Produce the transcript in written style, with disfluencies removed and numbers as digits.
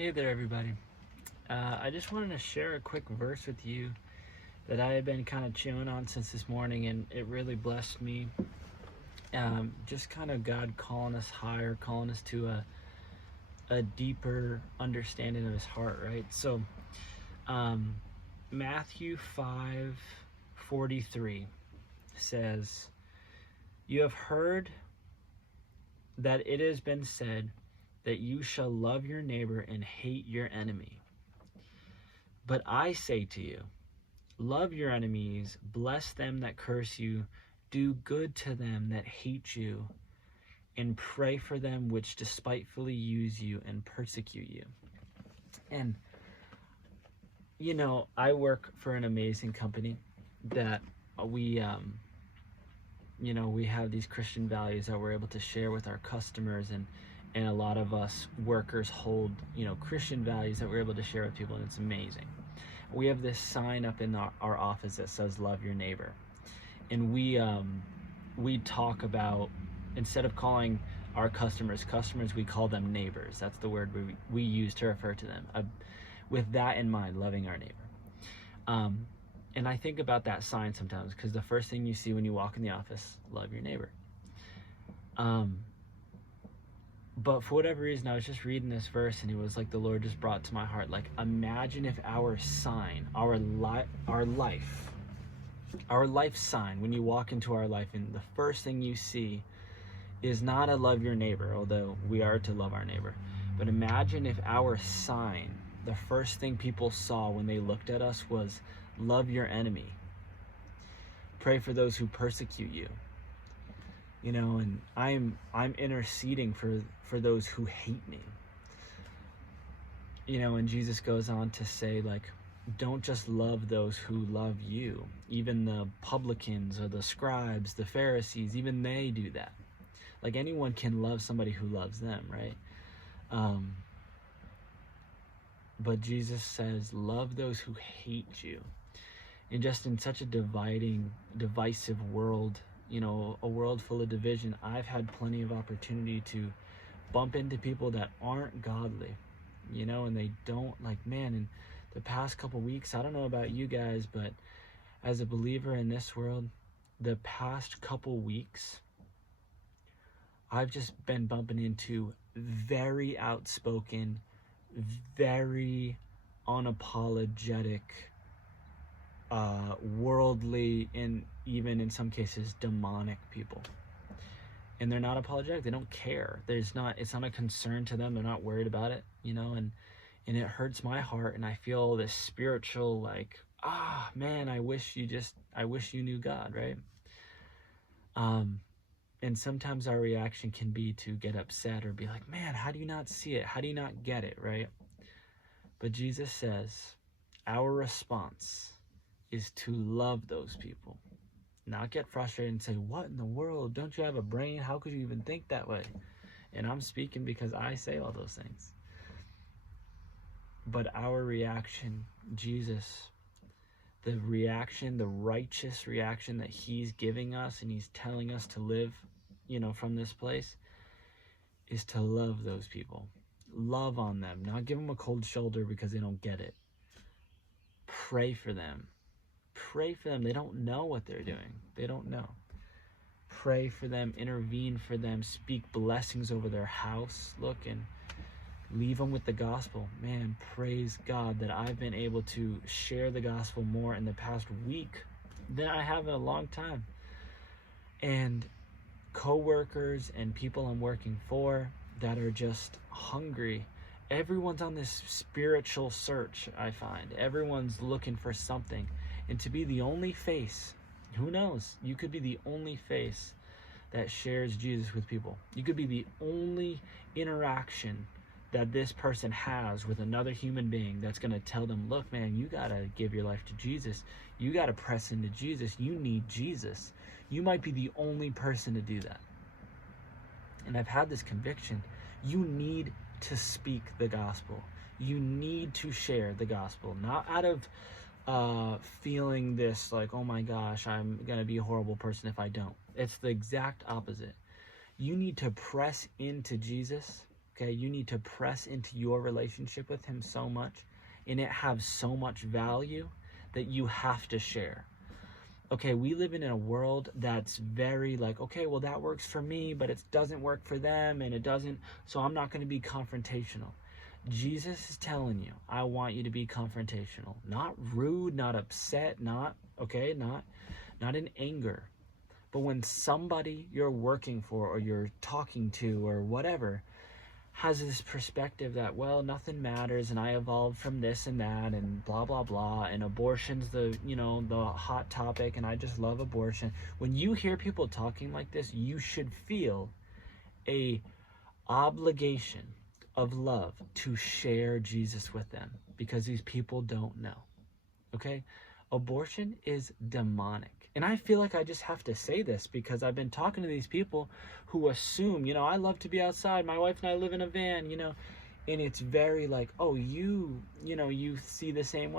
Hey there, everybody. I just wanted to share a quick verse with you that I have been kind of chewing on since this morning, and it really blessed me. Just kind of God calling us higher, calling us to a deeper understanding of His heart, right? So, um, Matthew 5:43 says, "You have heard that it has been said that you shall love your neighbor and hate your enemy. But I say to you, love your enemies, bless them that curse you, do good to them that hate you, and pray for them which despitefully use you and persecute you." And, I work for an amazing company that we have these Christian values that we're able to share with our customers, and a lot of us workers hold, Christian values that we're able to share with people, and it's amazing. We have this sign up in our office that says "Love your neighbor," and we talk about, instead of calling our customers, we call them neighbors. That's the word we use to refer to them. With that in mind, loving our neighbor. And I think about that sign sometimes, because the first thing you see when you walk in the office, love your neighbor. But for whatever reason, I was just reading this verse, and it was like the Lord just brought to my heart, like, imagine if our sign, our life sign, when you walk into our life, and the first thing you see is not a love your neighbor, although we are to love our neighbor. But imagine if our sign, the first thing people saw when they looked at us, was love your enemy, pray for those who persecute you. And I'm interceding for those who hate me. And Jesus goes on to say, like, don't just love those who love you. Even the publicans or the scribes, the Pharisees, even they do that. Like, anyone can love somebody who loves them, right? But Jesus says, love those who hate you. And just in such a divisive world, a world full of division, I've had plenty of opportunity to bump into people that aren't godly, and they don't, in the past couple weeks, I don't know about you guys, but as a believer in this world, the past couple weeks, I've just been bumping into very outspoken, very unapologetic, worldly, and even in some cases demonic people. And they're not apologetic. They don't care. It's not a concern to them. They're not worried about it, and it hurts my heart, and I feel this spiritual, like, man, I wish you knew God, right? And sometimes our reaction can be to get upset or be like, man, how do you not see it? How do you not get it, right? But Jesus says our response is to love those people, not get frustrated and say, what in the world? Don't you have a brain? How could you even think that way? And I'm speaking because I say all those things. But our reaction, Jesus, the righteous reaction that He's giving us and He's telling us to live, from this place, is to love those people. Love on them, not give them a cold shoulder because they don't get it. Pray for them. Pray for them. They don't know what they're doing. They don't know. Pray for them, intervene for them, speak blessings over their house. Look, and leave them with the gospel. Man, praise God that I've been able to share the gospel more in the past week than I have in a long time. And co-workers and people I'm working for that are just hungry. Everyone's on this spiritual search, I find. Everyone's looking for something. And to be the only face, who knows? You could be the only face that shares Jesus with people. You could be the only interaction that this person has with another human being that's going to tell them, look, man, you got to give your life to Jesus. You got to press into Jesus. You need Jesus. You might be the only person to do that. And I've had this conviction. You need to speak the gospel. You need to share the gospel, not out of feeling this like, oh my gosh, I'm going to be a horrible person if I don't. It's the exact opposite. You need to press into Jesus, okay? You need to press into your relationship with him so much, and it has so much value that you have to share. Okay, we live in a world that's very like, okay, well, that works for me, but it doesn't work for them, and it doesn't, so I'm not going to be confrontational. Jesus is telling you, I want you to be confrontational, not rude, not upset, not in anger. But when somebody you're working for or you're talking to or whatever has this perspective that, well, nothing matters and I evolved from this and that and blah blah blah, and abortion's the hot topic and I just love abortion. When you hear people talking like this, you should feel a obligation of love to share Jesus with them, because these people don't know. Okay? Abortion is demonic. And I feel like I just have to say this because I've been talking to these people who assume, I love to be outside. My wife and I live in a van, and it's very like, oh, you see the same way.